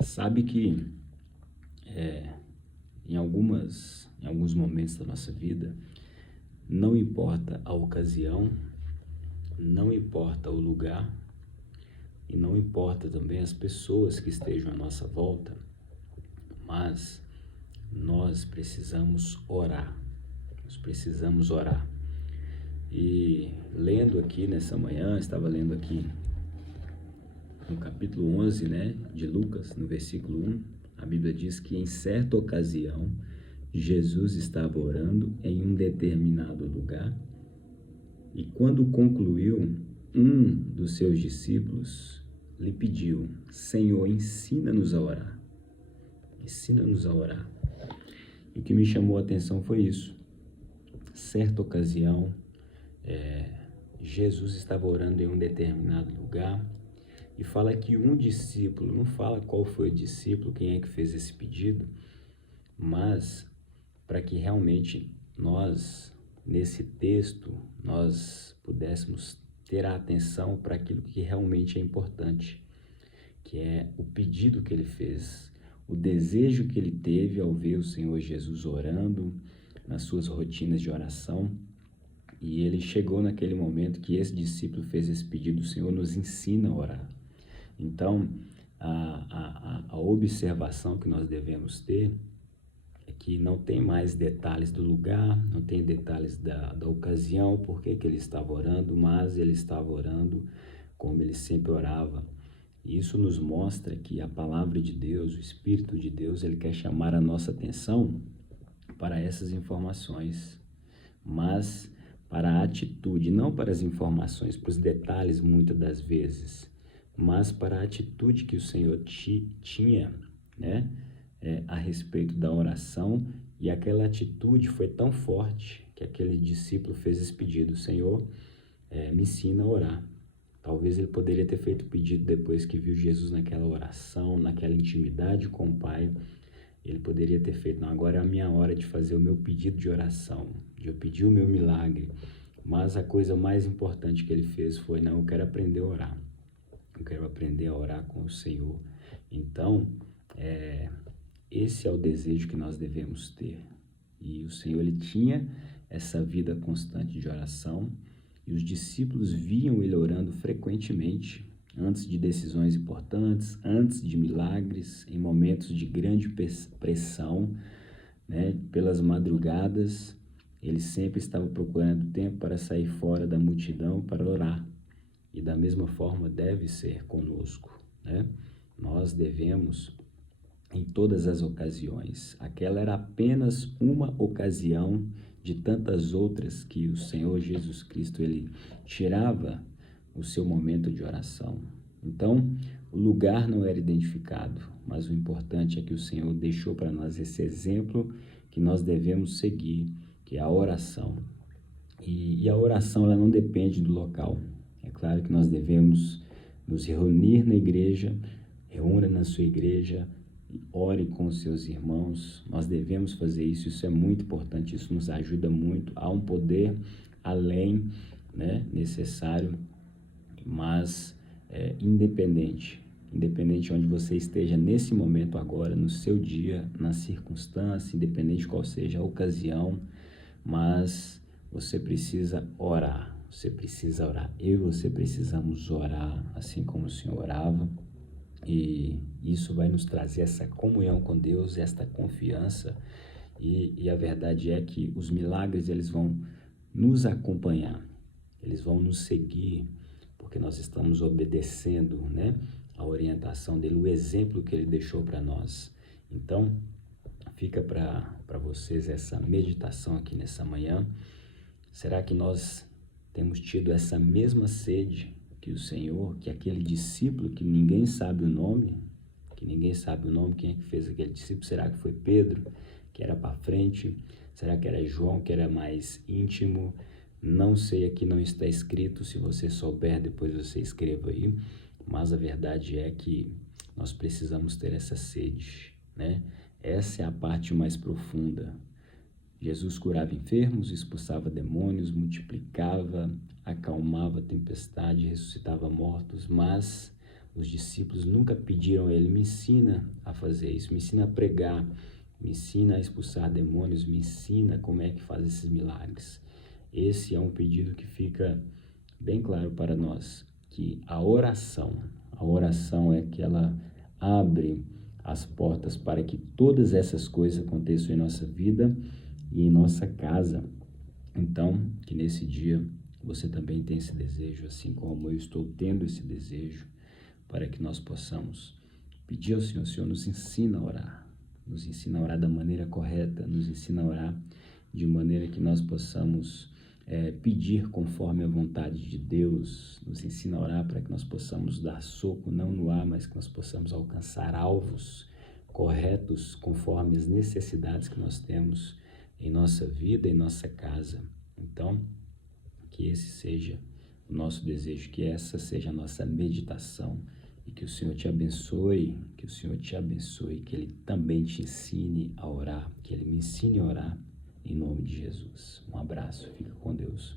Sabe que em alguns momentos da nossa vida, não importa a ocasião, não importa o lugar e não importa também as pessoas que estejam à nossa volta, mas nós precisamos orar. Nós precisamos orar. E lendo aqui nessa manhã, estava lendo aqui no capítulo 11, né, de Lucas, no versículo 1, a Bíblia diz que em certa ocasião, Jesus estava orando em um determinado lugar e quando concluiu, um dos seus discípulos lhe pediu: Senhor, ensina-nos a orar. Ensina-nos a orar. E o que me chamou a atenção foi isso. Certa ocasião, Jesus estava orando em um determinado lugar e fala que um discípulo, não fala qual foi o discípulo, quem é que fez esse pedido, mas para que realmente nós, nesse texto, nós pudéssemos ter a atenção para aquilo que realmente é importante, que é o pedido que ele fez, o desejo que ele teve ao ver o Senhor Jesus orando, nas suas rotinas de oração. E ele chegou naquele momento que esse discípulo fez esse pedido: o Senhor nos ensina a orar. Então, a observação que nós devemos ter é que não tem mais detalhes do lugar, não tem detalhes da ocasião, por que ele estava orando, mas ele estava orando como ele sempre orava. E isso nos mostra que a palavra de Deus, o Espírito de Deus, ele quer chamar a nossa atenção para essas informações, mas para a atitude, não para as informações, para os detalhes muitas das vezes, mas para a atitude que o Senhor tinha, né, a respeito da oração. E aquela atitude foi tão forte que aquele discípulo fez esse pedido: Senhor, me ensina a orar. Talvez ele poderia ter feito o pedido depois que viu Jesus naquela oração, naquela intimidade com o Pai. Ele poderia ter feito: não, agora é a minha hora de fazer o meu pedido de oração, de eu pedir o meu milagre. Mas a coisa mais importante que ele fez foi: não, eu quero aprender a orar. Eu quero aprender a orar com o Senhor. Então, esse é o desejo que nós devemos ter. E o Senhor, ele tinha essa vida constante de oração, e os discípulos viam ele orando frequentemente, antes de decisões importantes, antes de milagres, em momentos de grande pressão, né? Pelas madrugadas, ele sempre estava procurando tempo para sair fora da multidão para orar. E da mesma forma deve ser conosco, né? Nós devemos, em todas as ocasiões. Aquela era apenas uma ocasião de tantas outras que o Senhor Jesus Cristo, ele tirava o seu momento de oração. Então, o lugar não era identificado, mas o importante é que o Senhor deixou para nós esse exemplo que nós devemos seguir, que é a oração. E a oração, ela não depende do local. É claro que nós devemos nos reunir na igreja, reúna na sua igreja, ore com os seus irmãos. Nós devemos fazer isso, isso é muito importante, isso nos ajuda muito. Há um poder além, né, necessário, mas independente de onde você esteja nesse momento agora, no seu dia, na circunstância, independente de qual seja a ocasião, mas você precisa orar, eu e você precisamos orar, assim como o Senhor orava, e isso vai nos trazer essa comunhão com Deus, esta confiança, e a verdade é que os milagres, eles vão nos acompanhar, eles vão nos seguir, porque nós estamos obedecendo, né, a orientação dele, o exemplo que ele deixou para nós. Então, fica para vocês essa meditação aqui nessa manhã. Será que nós temos tido essa mesma sede que o Senhor, que aquele discípulo que ninguém sabe o nome, quem é que fez aquele discípulo? Será que foi Pedro, que era para frente? Será que era João, que era mais íntimo? Não sei, aqui não está escrito. Se você souber, depois você escreva aí. Mas a verdade é que nós precisamos ter essa sede, né? Essa é a parte mais profunda. Jesus curava enfermos, expulsava demônios, multiplicava, acalmava a tempestade, ressuscitava mortos, mas Os discípulos nunca pediram a ele, me ensina a fazer isso, me ensina a pregar, me ensina a expulsar demônios, me ensina como é que faz esses milagres. Esse é um pedido que fica bem claro para nós, que a oração é que ela abre as portas para que todas essas coisas aconteçam em nossa vida e em nossa casa. Então, que nesse dia você também tenha esse desejo, assim como eu estou tendo esse desejo, para que nós possamos pedir ao Senhor, o Senhor nos ensina a orar, nos ensina a orar da maneira correta, nos ensina a orar de maneira que nós possamos pedir conforme a vontade de Deus, nos ensina a orar para que nós possamos dar soco não no ar, mas que nós possamos alcançar alvos corretos conforme as necessidades que nós temos em nossa vida, em nossa casa. Então, que esse seja o nosso desejo, que essa seja a nossa meditação e que o Senhor te abençoe, que o Senhor te abençoe, que Ele também te ensine a orar, que Ele me ensine a orar em nome de Jesus. Um abraço, fica com Deus.